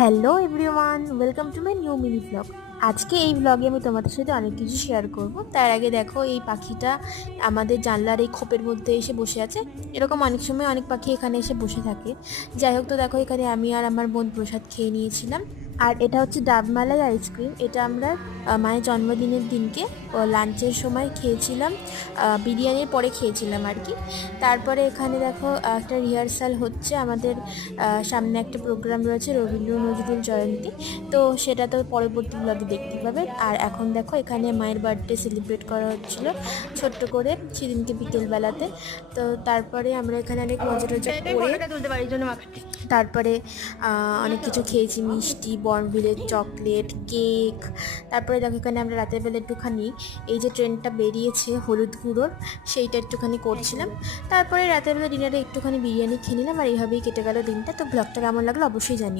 Hello everyone, welcome to my new mini blog. আজকে এই ব্লগে আমি তোমাদের সাথে অনেক কিছু শেয়ার করব। তার আগে দেখো, এই পাখিটা আমাদের জানলার এই খোপের মধ্যে এসে বসে আছে। এরকম অনেক সময় অনেক পাখি এখানে এসে বসে থাকে। যাই হোক, তো দেখো এখানে আমি আর আমার বোন প্রসাদ খেয়ে নিয়েছিলাম। আর এটা হচ্ছে ডাবমালাই আইসক্রিম। এটা আমরা মায়ের জন্মদিনের দিনকে লাঞ্চের সময় খেয়েছিলাম, বিরিয়ানির পরে খেয়েছিলাম আর কি। তারপরে এখানে দেখো একটা রিহার্সাল হচ্ছে আমাদের। সামনে একটা প্রোগ্রাম রয়েছে, রবীন্দ্র নজরুল জয়ন্তী। তো সেটা তো পরবর্তী ব্লগে দেখতে পাবে। আর এখন দেখো এখানে মায়ের বার্থডে সেলিব্রেট করা হচ্ছিল ছোট্ট করে সেদিনকে বিকেলবেলাতে। তো তারপরে আমরা এখানে অনেক মজা টজা করে তারপরে অনেক কিছু খেয়েছি, মিষ্টি, বর্নভিলের চকলেট, কেক। তারপরে দেখো এখানে আমরা রাতের বেলা একটুখানি এই যে ট্রেনটা বেরিয়েছে হলুদ গুঁড়োর, সেইটা একটুখানি করছিলাম। তারপরে রাতের বেলা ডিনারে একটুখানি বিরিয়ানি খেয়ে নিলাম। আর এইভাবেই কেটে গেল দিনটা। তো ব্লগটা কেমন লাগলো অবশ্যই জানিও।